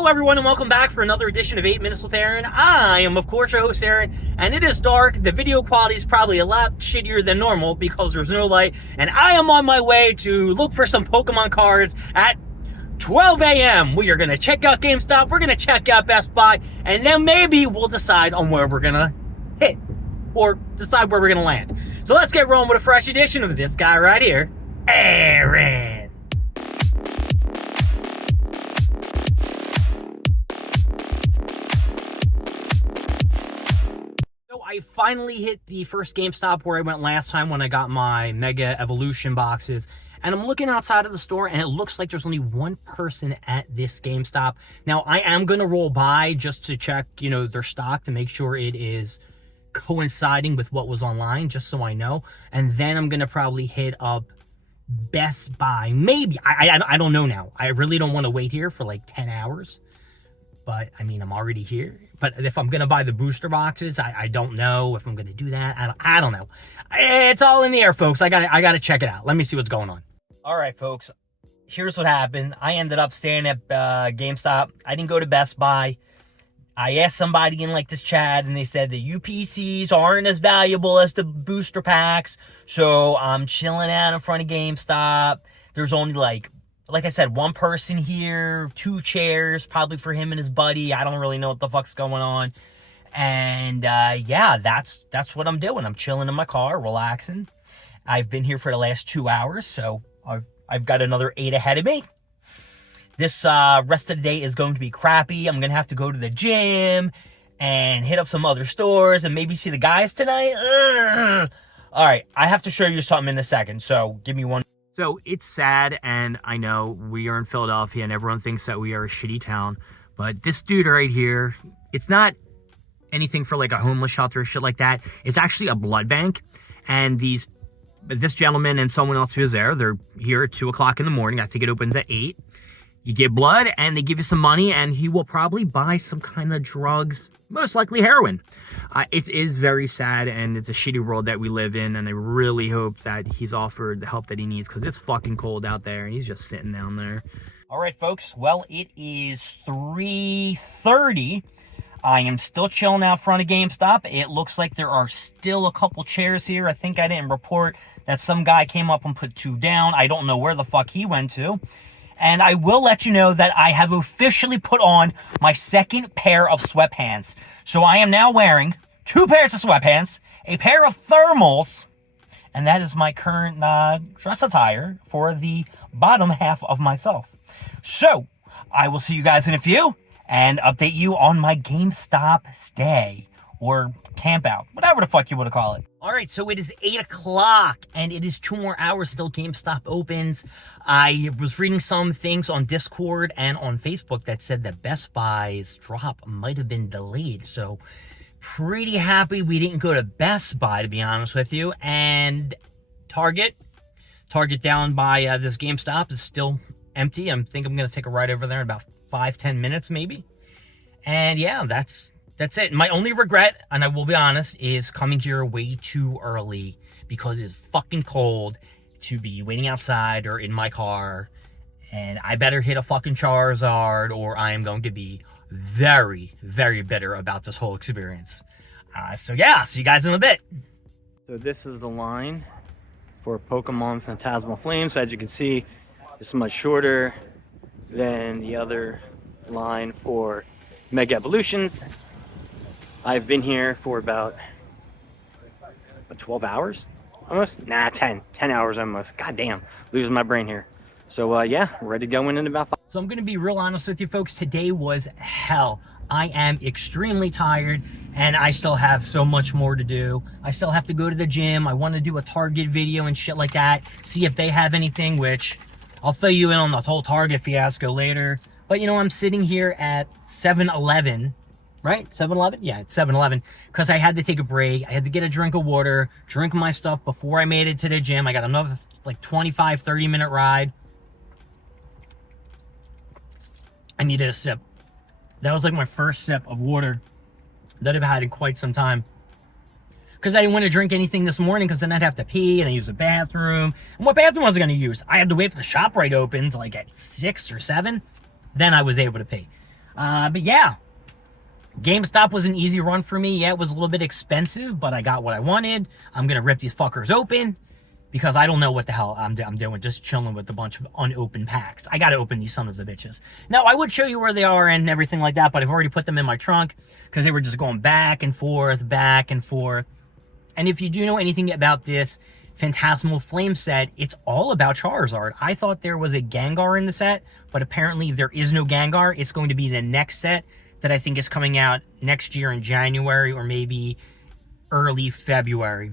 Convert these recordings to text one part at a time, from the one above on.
Hello everyone and welcome back for another edition of 8 Minutes with Aaron. I am of course your host Aaron, and it is dark. The video quality is probably a lot shittier than normal because there's no light, and I am on my way to look for some Pokemon cards at 12 a.m. We are going to check out Gamestop, we're going to check out Best Buy, and then maybe we'll decide on where we're going to hit or decide where we're going to land. So let's get rolling with a fresh edition of this guy right here, Aaron. I finally hit the first GameStop where I went last time when I got my Mega Evolution boxes, and I'm looking outside of the store and it looks like there's only one person at this GameStop. Now I am going to roll by just to check, their stock to make sure it is coinciding with what was online, just so I know, and then I'm going to probably hit up Best Buy. Maybe, I don't know now. I really don't want to wait here for like 10 hours. But, I mean, I'm already here. But if I'm going to buy the booster boxes, I don't know if I'm going to do that. I don't know. It's all in the air, folks. I got to check it out. Let me see what's going on. All right, folks. Here's what happened. I ended up staying at GameStop. I didn't go to Best Buy. I asked somebody in, this chat, and they said the UPCs aren't as valuable as the booster packs. So, I'm chilling out in front of GameStop. There's only, like I said, one person here, 2 chairs, probably for him and his buddy. I don't really know what the fuck's going on. And, yeah, that's what I'm doing. I'm chilling in my car, relaxing. I've been here for the last 2 hours, so I've got another 8 ahead of me. This rest of the day is going to be crappy. I'm going to have to go to the gym and hit up some other stores and maybe see the guys tonight. Ugh. All right, I have to show you something in a second, so give me one. So it's sad, and I know we are in Philadelphia and everyone thinks that we are a shitty town, but this dude right here, it's not anything for a homeless shelter or shit like that. It's actually a blood bank, and this gentleman and someone else who is there, they're here at 2 o'clock in the morning. I think it opens at 8. You give blood and they give you some money, and he will probably buy some kind of drugs, most likely heroin. It is very sad, and it's a shitty world that we live in, and I really hope that he's offered the help that he needs, because it's fucking cold out there, and he's just sitting down there. All right, folks. Well, it is 3:30. I am still chilling out front of GameStop. It looks like there are still a couple chairs here. I think I didn't report that some guy came up and put 2 down. I don't know where the fuck he went to. And I will let you know that I have officially put on my second pair of sweatpants. So I am now wearing 2 pairs of sweatpants, a pair of thermals, and that is my current dress attire for the bottom half of myself. So I will see you guys in a few and update you on my GameStop stay or camp out, whatever the fuck you want to call it. All right, so it is 8 o'clock, and it is 2 more hours till GameStop opens. I was reading some things on Discord and on Facebook that said that Best Buy's drop might have been delayed. So pretty happy we didn't go to Best Buy, to be honest with you. And Target down by this GameStop is still empty. I think I'm going to take a ride over there in about 5-10 minutes maybe. And yeah, that's it. My only regret, and I will be honest, is coming here way too early because it's fucking cold to be waiting outside or in my car, and I better hit a fucking Charizard or I am going to be very, very bitter about this whole experience. So yeah, see you guys in a bit. So this is the line for Pokemon Phantasmal Flames. So as you can see, it's much shorter than the other line for Mega Evolutions. I've been here for about 12 hours almost. Nah, 10 hours almost. God damn, losing my brain here. So yeah, ready to go in about 5. So I'm gonna be real honest with you folks. Today was hell. I am extremely tired, and I still have so much more to do. I still have to go to the gym. I want to do a Target video and shit like that, see if they have anything, which I'll fill you in on the whole Target fiasco later. But I'm sitting here at 7-Eleven, right? 7-Eleven? Yeah, it's 7-Eleven, because I had to take a break. I had to get a drink of water, drink my stuff before I made it to the gym. I got another 25-30 minute ride. I needed a sip. That was my first sip of water that I've had in quite some time. Because I didn't want to drink anything this morning, because then I'd have to pee and I use the bathroom. And what bathroom was I going to use? I had to wait for the ShopRite opens at 6 or 7. Then I was able to pee. But yeah, GameStop was an easy run for me. Yeah, it was a little bit expensive, but I got what I wanted. I'm going to rip these fuckers open because I don't know what the hell I'm doing, just chilling with a bunch of unopened packs. I got to open these son of the bitches. Now, I would show you where they are and everything like that, but I've already put them in my trunk because they were just going back and forth, back and forth. And if you do know anything about this Phantasmal Flame set, it's all about Charizard. I thought there was a Gengar in the set, but apparently there is no Gengar. It's going to be the next set that I think is coming out next year in January or maybe early February.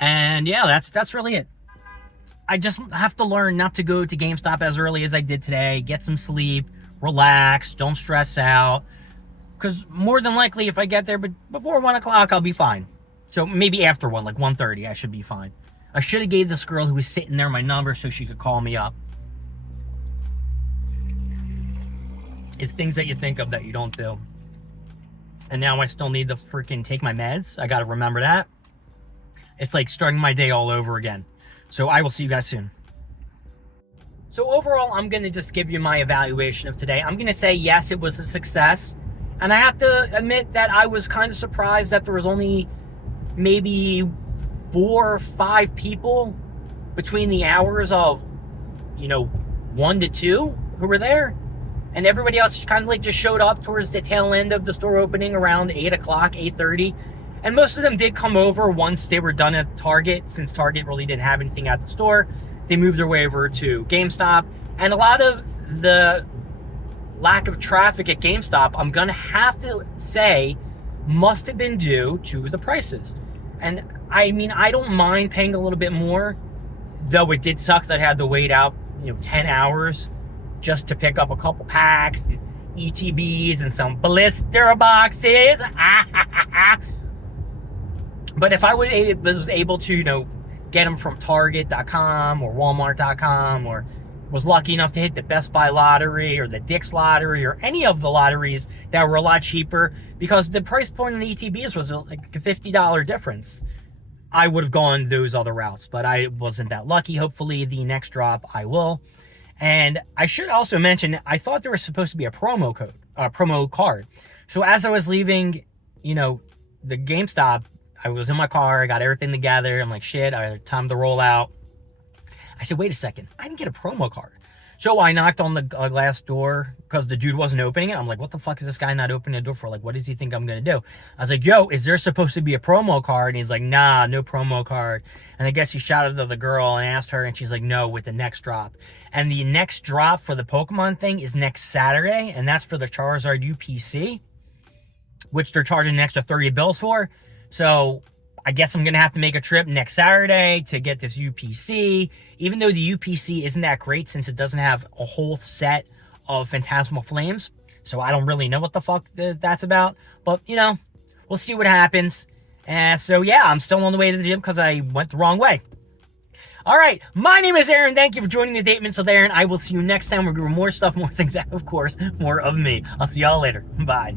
And yeah, that's really it. I just have to learn not to go to GameStop as early as I did today. Get some sleep, relax, don't stress out. Because more than likely, if I get there before 1 o'clock, I'll be fine. So maybe after 1, like 1:30, I should be fine. I should have gave this girl who was sitting there my number so she could call me up. It's things that you think of that you don't do. And now I still need to freaking take my meds. I got to remember that. It's like starting my day all over again. So I will see you guys soon. So overall, I'm going to just give you my evaluation of today. I'm going to say, yes, it was a success. And I have to admit that I was kind of surprised that there was only maybe 4 or 5 people between the hours of, 1 to 2 who were there. And everybody else kind of like just showed up towards the tail end of the store opening around 8 o'clock, 8:30. And most of them did come over once they were done at Target, since Target really didn't have anything at the store. They moved their way over to GameStop. And a lot of the lack of traffic at GameStop, I'm going to have to say, must have been due to the prices. And I mean, I don't mind paying a little bit more, though it did suck that I had to wait out, 10 hours just to pick up a couple packs, ETBs, and some blister boxes. But if I was able to, get them from Target.com or Walmart.com, or was lucky enough to hit the Best Buy lottery or the Dick's lottery or any of the lotteries that were a lot cheaper, because the price point on the ETBs was like a $50 difference, I would have gone those other routes, but I wasn't that lucky. Hopefully the next drop I will. And I should also mention, I thought there was supposed to be a promo card. So as I was leaving, the GameStop, I was in my car, I got everything together. I'm like, shit, I had time to roll out. I said, wait a second, I didn't get a promo card. So I knocked on the glass door because the dude wasn't opening it. I'm like, what the fuck is this guy not opening the door for? Like, what does he think I'm going to do? I was like, yo, is there supposed to be a promo card? And he's like, nah, no promo card. And I guess he shouted to the girl and asked her, and she's like, no, with the next drop. And the next drop for the Pokemon thing is next Saturday, and that's for the Charizard UPC, which they're charging an extra 30 bills for. So I guess I'm going to have to make a trip next Saturday to get this UPC, even though the UPC isn't that great since it doesn't have a whole set of Phantasmal Flames. So I don't really know what the fuck that's about. But, we'll see what happens. So yeah, I'm still on the way to the gym because I went the wrong way. All right, my name is Aaron. Thank you for joining me with 8 Minutes with Aaron. I will see you next time. We're going to do more stuff, more things, of course, more of me. I'll see y'all later. Bye.